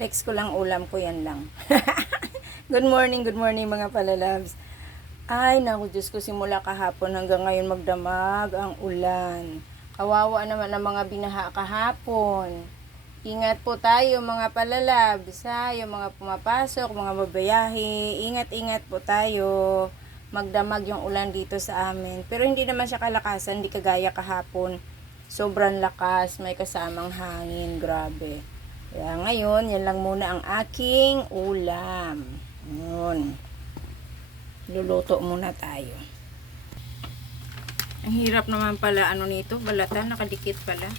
Next ko lang ulam ko, yan lang. Good morning mga palalabs. Ay, naku Diyos ko, simula kahapon hanggang ngayon magdamag ang ulan. Kawawa naman ang mga binaha kahapon. Ingat po tayo mga palalabs, ha? Yung mga pumapasok, mga babayahe, ingat-ingat po tayo. Magdamag yung ulan dito sa amin. Pero hindi naman siya kalakasan, hindi kagaya kahapon. Sobrang lakas, may kasamang hangin, grabe. Kaya ngayon, yan lang muna ang aking ulam. Yun. Luluto muna tayo. Ang hirap naman pala ano nito, balatan, nakadikit pala.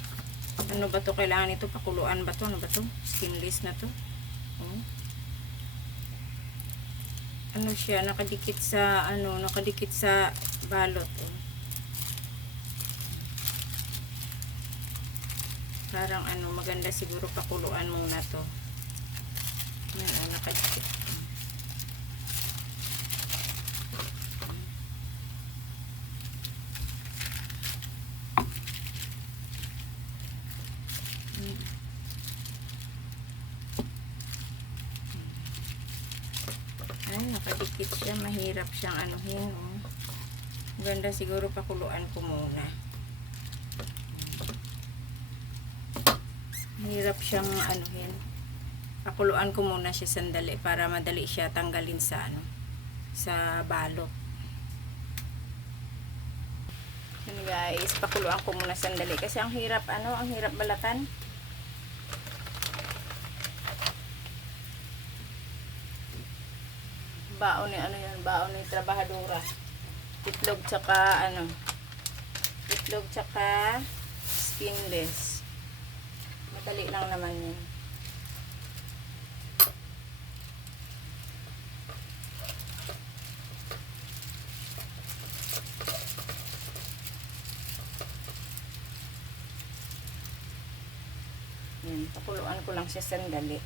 Ano ba to? Kailangan ito, pakuluan ba to? Ano ba to? Skinless na to. Oh. Ano siya, nakadikit sa, nakadikit sa balot. Oh. Parang maganda siguro pakuluan muna to. Yan, nakadikit. Ay, nakadikit siya. Mahirap siyang anuhin. Oh. Maganda siguro pakuluan ko muna. Mahirap siyang anuhin. Pakuluan ko muna siya sandali para madali siya tanggalin sa sa balot. Yan guys, pakuluan ko muna sandali kasi ang hirap ang hirap balatan. Baon ni yan, baon ni trabahadora. Itlog tsaka itlog tsaka skinless. Madali lang naman yun. Yan, pakuluan ko lang siya sandali.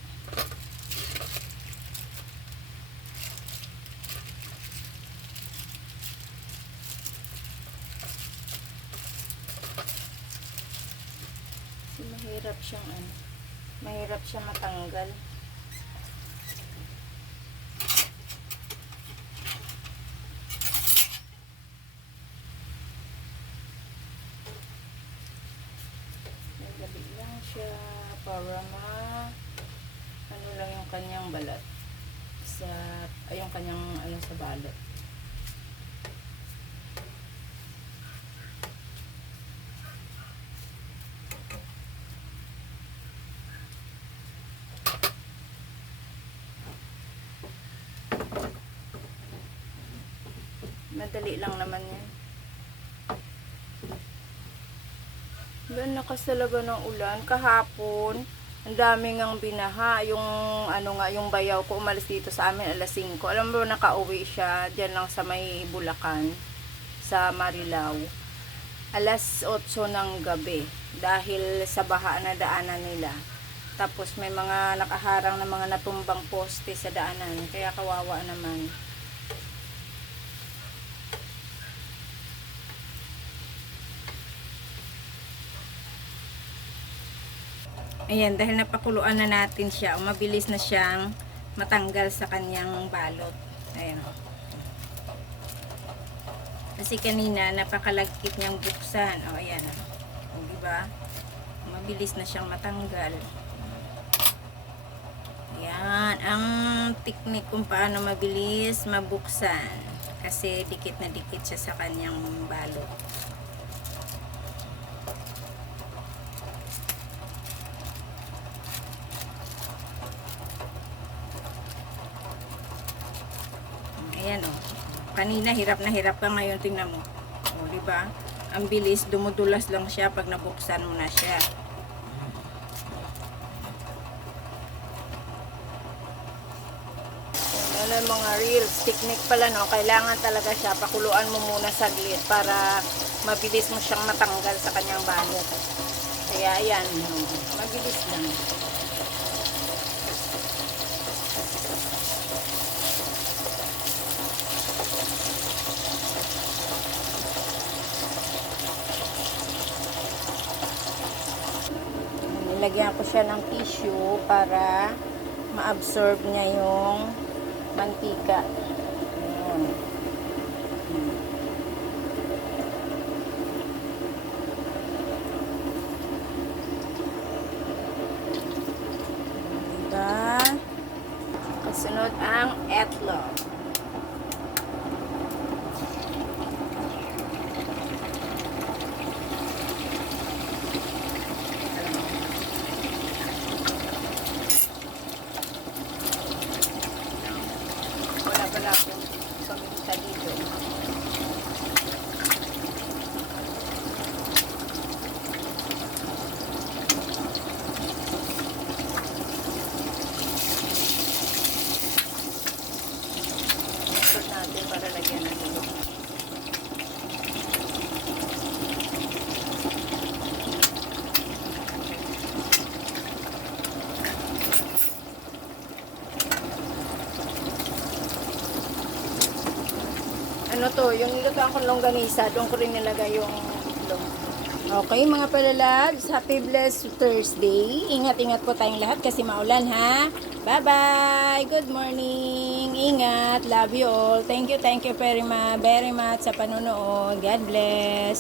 Mahirap siyang mahirap siya matanggal. Nagabi lang siya para lang yung kanyang balat sa yung kanyang sa balot. Madali lang naman yan. Gan lakas talaga ng ulan kahapon. Ang daming ang binaha. Yung yung bayaw ko umalis dito sa amin alas 5. Alam mo, nakauwi siya diyan lang sa may Bulacan, sa Marilao. Alas 8 ng gabi dahil sa baha na daanan nila. Tapos may mga nakaharang na mga natumbang poste sa daanan. Kaya kawawa naman. Ayan, dahil napakuluan na natin siya, mabilis na siyang matanggal sa kanyang balot. Ayan. Kasi kanina, napakalagkit niyang buksan. O, ayan. O, diba? Mabilis na siyang matanggal. Ayan. Ang technique kung paano mabilis mabuksan. Kasi dikit na dikit siya sa kanyang balot. Ayan o. Kanina hirap na hirap ka, ngayon tingnan mo. O, diba? Ang bilis, dumudulas lang siya pag nabuksan mo na siya. Yan ang mga reels. Technique pala, no? Kailangan talaga siya. Pakuluan mo muna saglit para mabilis mo siyang matanggal sa kanyang balot. Kaya ayan, no? Mabilis lang. Nilagyan ko siya ng tissue para ma-absorb niya yung mantika. Ayan. Diba? Kasunod ang etlog. Wala pala akong paminta dito. Ikot natin para lagyan natin. Ano to, yung nilutuan kong longganisa, doon ko rin nilagay yung itlog. Okay, mga palalabs, happy blessed Thursday. Ingat-ingat po tayong lahat kasi maulan, ha? Bye-bye! Good morning! Ingat! Love you all! Thank you very much sa panonood. God bless!